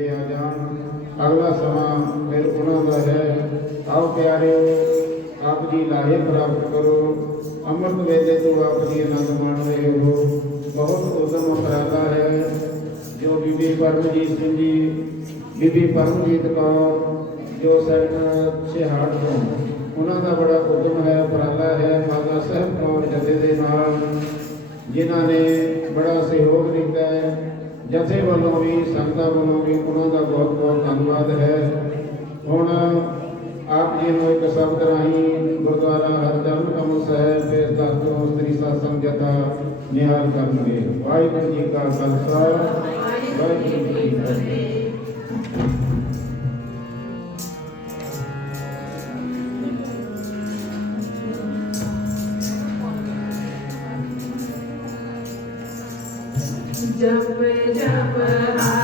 ਆ ਜਾਣ ਅਗਲਾ ਸਮਾਂ ਫਿਰ ਉਹਨਾਂ ਦਾ ਹੈ। ਆਓ ਪਿਆਰਿਓ ਆਪ ਜੀ ਲਾਹੇ ਪ੍ਰਾਪਤ ਕਰੋ। ਅੰਮ੍ਰਿਤ ਵੇਲੇ ਤੋਂ ਆਪ ਜੀ ਆਨੰਦ ਮਾਣ ਰਹੇ ਹੋ। ਬਹੁਤ ਉਦਮ ਉਪਰਾਲਾ ਹੈ। ਜੋ ਬੀਬੀ ਪਰਮਜੀਤ ਸਿੰਘ ਜੀ, ਬੀਬੀ ਪਰਮਜੀਤ ਕੌਰ, ਜੋ ਸੈਕਟਰ ਛਿਹਾੜ ਤੋਂ, ਉਹਨਾਂ ਦਾ ਬੜਾ ਉਦਮ ਹੈ, ਉਪਰਾਲਾ ਹੈ। ਮਾਤਾ ਸਾਹਿਬ ਕੌਰ ਜਥੇ ਦੇ ਨਾਲ, ਜਿਨ੍ਹਾਂ ਨੇ ਬੜਾ ਸਹਿਯੋਗ ਦਿੱਤਾ ਹੈ। ਜਥੇ ਵੱਲੋਂ ਵੀ ਸੰਗਤਾਂ ਵੱਲੋਂ ਵੀ ਉਹਨਾਂ ਦਾ ਬਹੁਤ ਬਹੁਤ ਧੰਨਵਾਦ ਹੈ ਹੁਣ ਆਪ ਜੀ ਨੂੰ ਇੱਕ ਸ਼ਬਦ ਰਾਹੀਂ ਗੁਰਦੁਆਰਾ ਹਰਜਨ ਕਮਲ ਸਾਹਿਬ ਦੇ ਦਸਤੋਂ ਸ੍ਰੀ ਸਤਸੰਗ ਜਥਾ ਨਿਹਾਲ ਕਰਨਗੇ ਵਾਹਿਗੁਰੂ ਜੀ ਕਾ ਖਾਲਸਾ ਵਾਹਿਗੁਰੂ ਜੀ ਕੀ ਫਤਿਹ Wherever I